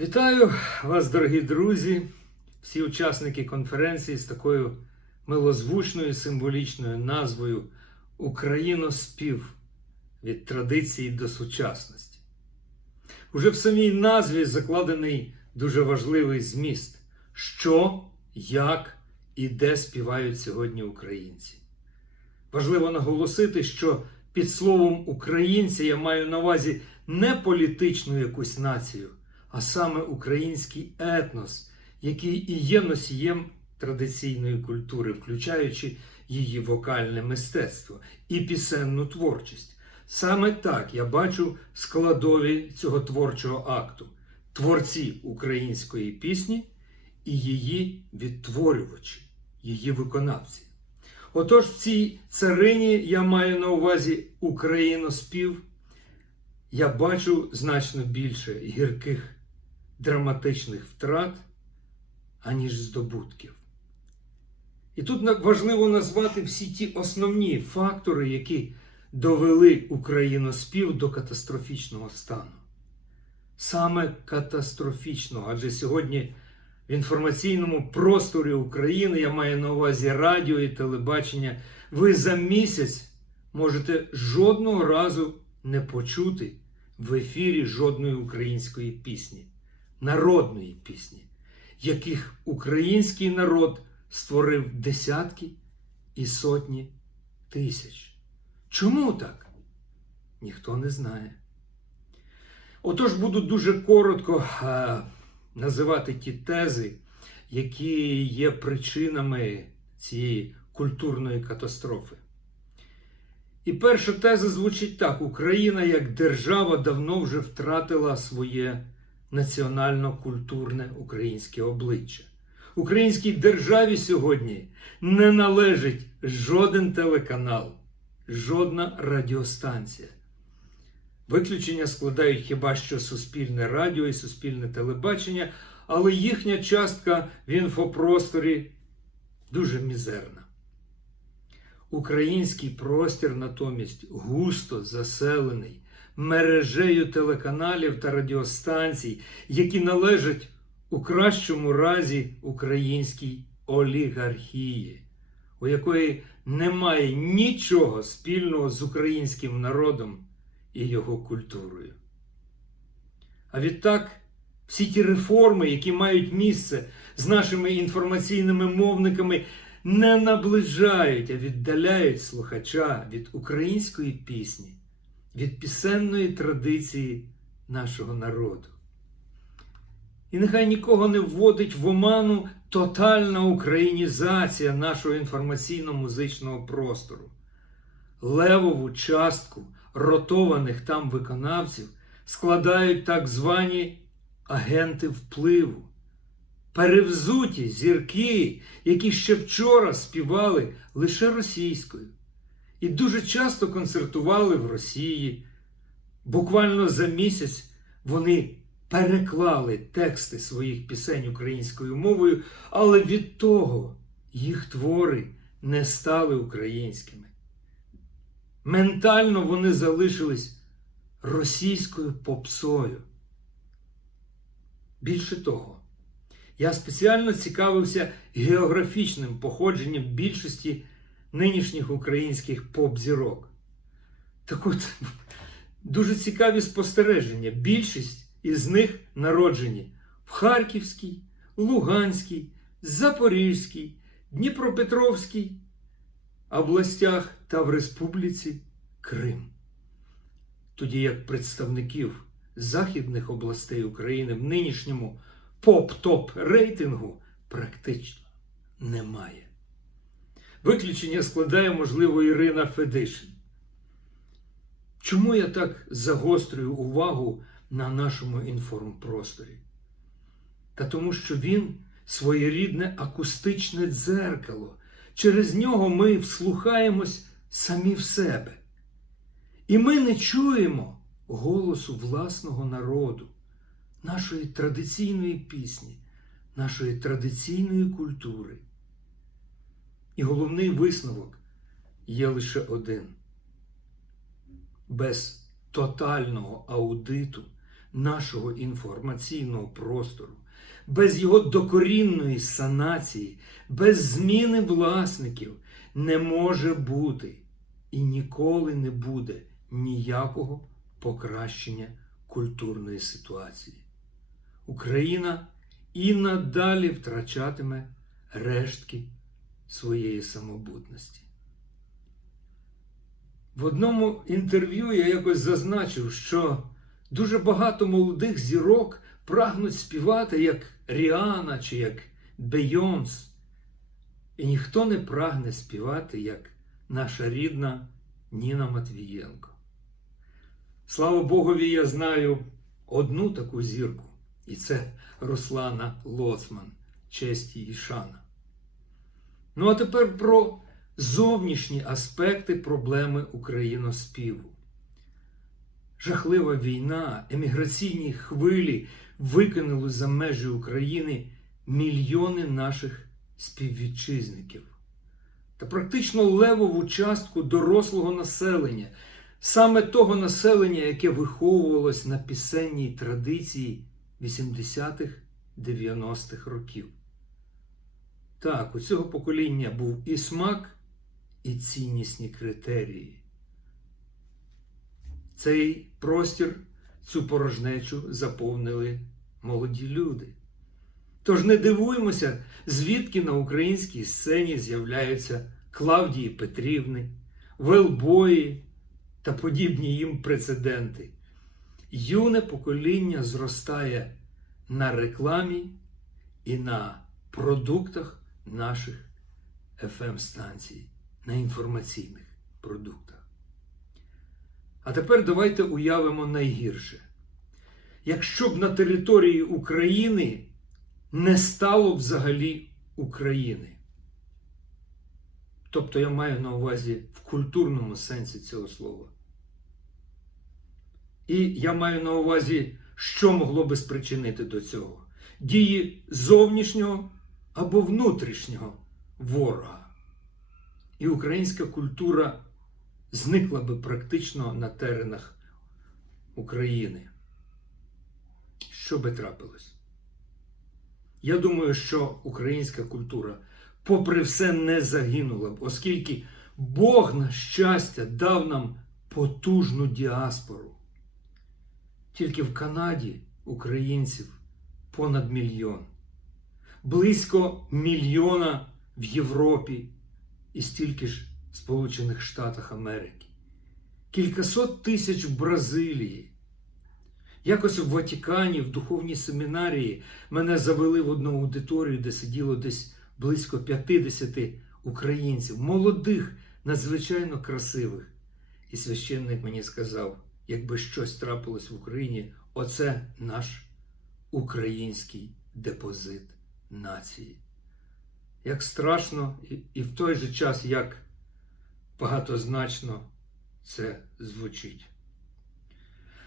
Вітаю вас, дорогі друзі, всі учасники конференції з такою милозвучною символічною назвою Україноспів від традиції до сучасності. Уже в самій назві закладений дуже важливий зміст, що, як і де співають сьогодні українці. Важливо наголосити, що під словом українці я маю на увазі не політичну якусь націю, а саме український етнос, який і є носієм традиційної культури, включаючи її вокальне мистецтво і пісенну творчість. Саме так я бачу складові цього творчого акту, творці української пісні і її відтворювачі, її виконавці. Отож, в цій царині я маю на увазі україноспів, я бачу значно більше гірких драматичних втрат, аніж здобутків. І тут важливо назвати всі ті основні фактори, які довели україноспів до катастрофічного стану. Саме катастрофічного, адже сьогодні в інформаційному просторі України, я маю на увазі радіо і телебачення, ви за місяць можете жодного разу не почути в ефірі жодної української пісні, народної пісні, яких український народ створив десятки і сотні тисяч. Чому так? Ніхто не знає. Отож, буду дуже коротко е, називати ті тези, які є причинами цієї культурної катастрофи. І перша теза звучить так: Україна як держава давно вже втратила своє національно-культурне українське обличчя. Українській державі сьогодні не належить жоден телеканал, жодна радіостанція. Виключення складають хіба що суспільне радіо і суспільне телебачення, але їхня частка в інфопросторі дуже мізерна. Український простір натомість густо заселений мережею телеканалів та радіостанцій, які належать у кращому разі українській олігархії, у якої немає нічого спільного з українським народом і його культурою. А відтак, всі ті реформи, які мають місце з нашими інформаційними мовниками, не наближають, а віддаляють слухача від української пісні, від пісенної традиції нашого народу. І нехай нікого не вводить в оману тотальна українізація нашого інформаційно-музичного простору. Левову частку ротованих там виконавців складають так звані агенти впливу, перевзуті зірки, які ще вчора співали лише російською і дуже часто концертували в Росії. Буквально за місяць вони переклали тексти своїх пісень українською мовою, але від того їх твори не стали українськими. Ментально вони залишились російською попсою. Більше того, я спеціально цікавився географічним походженням більшості нинішніх українських поп-зірок. Так от, дуже цікаві спостереження. Більшість із них народжені в Харківській, Луганській, Запорізькій, Дніпропетровській областях та в Республіці Крим. Тоді як представників західних областей України в нинішньому поп-топ рейтингу практично немає. Виключення складає, можливо, Ірина Федишин. Чому я так загострюю увагу на нашому інформпросторі? Та тому, що він своєрідне акустичне дзеркало. Через нього ми вслухаємось самі в себе. І ми не чуємо голосу власного народу, нашої традиційної пісні, нашої традиційної культури. І головний висновок є лише один. Без тотального аудиту нашого інформаційного простору, без його докорінної санації, без зміни власників не може бути і ніколи не буде ніякого покращення культурної ситуації. Україна і надалі втрачатиме рештки своєї самобутності. В одному інтерв'ю я якось зазначив, що дуже багато молодих зірок прагнуть співати як Ріана чи як Бейонс. І ніхто не прагне співати, як наша рідна Ніна Матвієнко. Слава Богові, я знаю одну таку зірку, і це Руслана Лоцман, честь і шана. Ну а тепер про зовнішні аспекти проблеми україноспіву. Жахлива війна, еміграційні хвилі викинули за межі України мільйони наших співвітчизників та практично левову частку дорослого населення, саме того населення, яке виховувалось на пісенній традиції 80-х, 90-х років. Так, у цього покоління був і смак, і ціннісні критерії. Цей простір, цю порожнечу заповнили молоді люди. Тож не дивуємося, звідки на українській сцені з'являються Клавдії Петрівни, Велбої та подібні їм прецеденти. Юне покоління зростає на рекламі і на продуктах наших FM-станцій, на інформаційних продуктах. А тепер давайте уявимо найгірше. Якщо б на території України не стало взагалі України. Тобто я маю на увазі в культурному сенсі цього слова. І я маю на увазі, що могло би спричинити до цього: дії зовнішнього або внутрішнього ворога. І українська культура зникла би практично на теренах України. Що би трапилось? Я думаю, що українська культура, попри все, не загинула б, оскільки Бог, на щастя, дав нам потужну діаспору. Тільки в Канаді українців понад мільйон, близько мільйона в Європі і стільки ж в Сполучених Штатах Америки, кількасот тисяч в Бразилії. Якось в Ватикані, в духовній семінарії, мене завели в одну аудиторію, де сиділо десь близько 50 українців, молодих, надзвичайно красивих. І священник мені сказав: якби щось трапилось в Україні, оце наш український депозит нації. Як страшно, і, і в той же час, як багатозначно це звучить.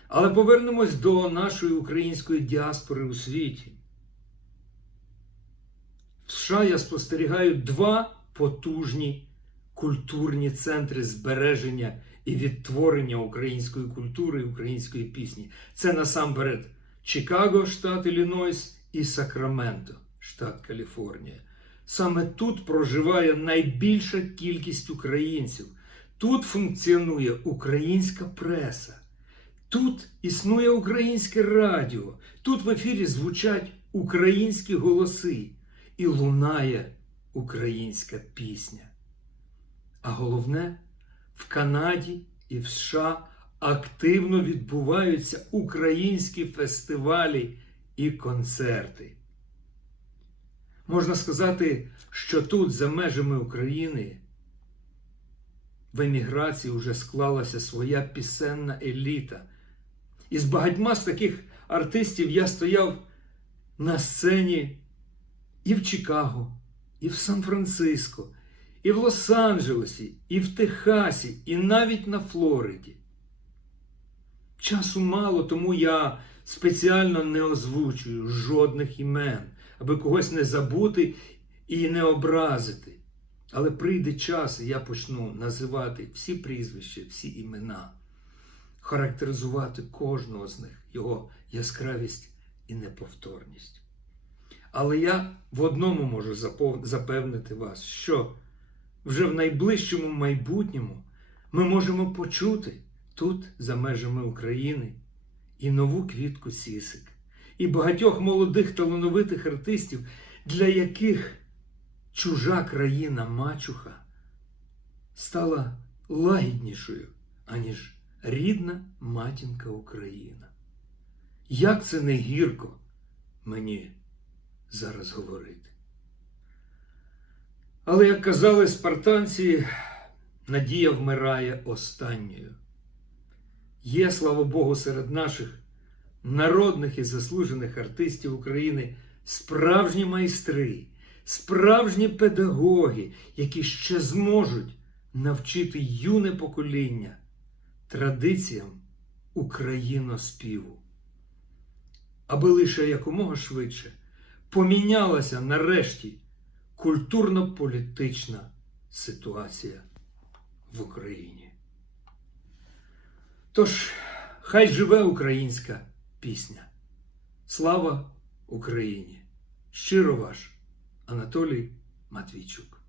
Але повернемось до нашої української діаспори у світі. В США я спостерігаю два потужні культурні центри збереження і відтворення української культури і української пісні. Це насамперед Чикаго, штат Іллінойс, і Сакраменто, штат Каліфорнія. Саме тут проживає найбільша кількість українців. Тут функціонує українська преса. Тут існує українське радіо, тут в ефірі звучать українські голоси і лунає українська пісня. А головне, в Канаді і в США активно відбуваються українські фестивалі і концерти. Можна сказати, що тут, за межами України, в еміграції вже склалася своя пісенна еліта. І з багатьма з таких артистів я стояв на сцені і в Чикаго, і в Сан-Франциско, і в Лос-Анджелесі, і в Техасі, і навіть на Флориді. Часу мало, тому я спеціально не озвучую жодних імен, аби когось не забути і не образити. Але прийде час, і я почну називати всі прізвища, всі імена. характеризувати кожного з них, його яскравість і неповторність. Але я в одному можу запевнити вас, що вже в найближчому майбутньому ми можемо почути тут, за межами України, і нову квітку сісик, і багатьох молодих талановитих артистів, для яких чужа країна мачуха стала лагіднішою, аніж рідна матінка Україна. Як це не гірко мені зараз говорити. Але, як казали спартанці, надія вмирає останньою. Є, слава Богу, серед наших народних і заслужених артистів України справжні майстри, справжні педагоги, які ще зможуть навчити юне покоління традиціям україноспіву, аби лише якомога швидше помінялася нарешті культурно-політична ситуація в Україні. Тож, хай живе українська пісня. Слава Україні! Щиро ваш Анатолій Матвійчук.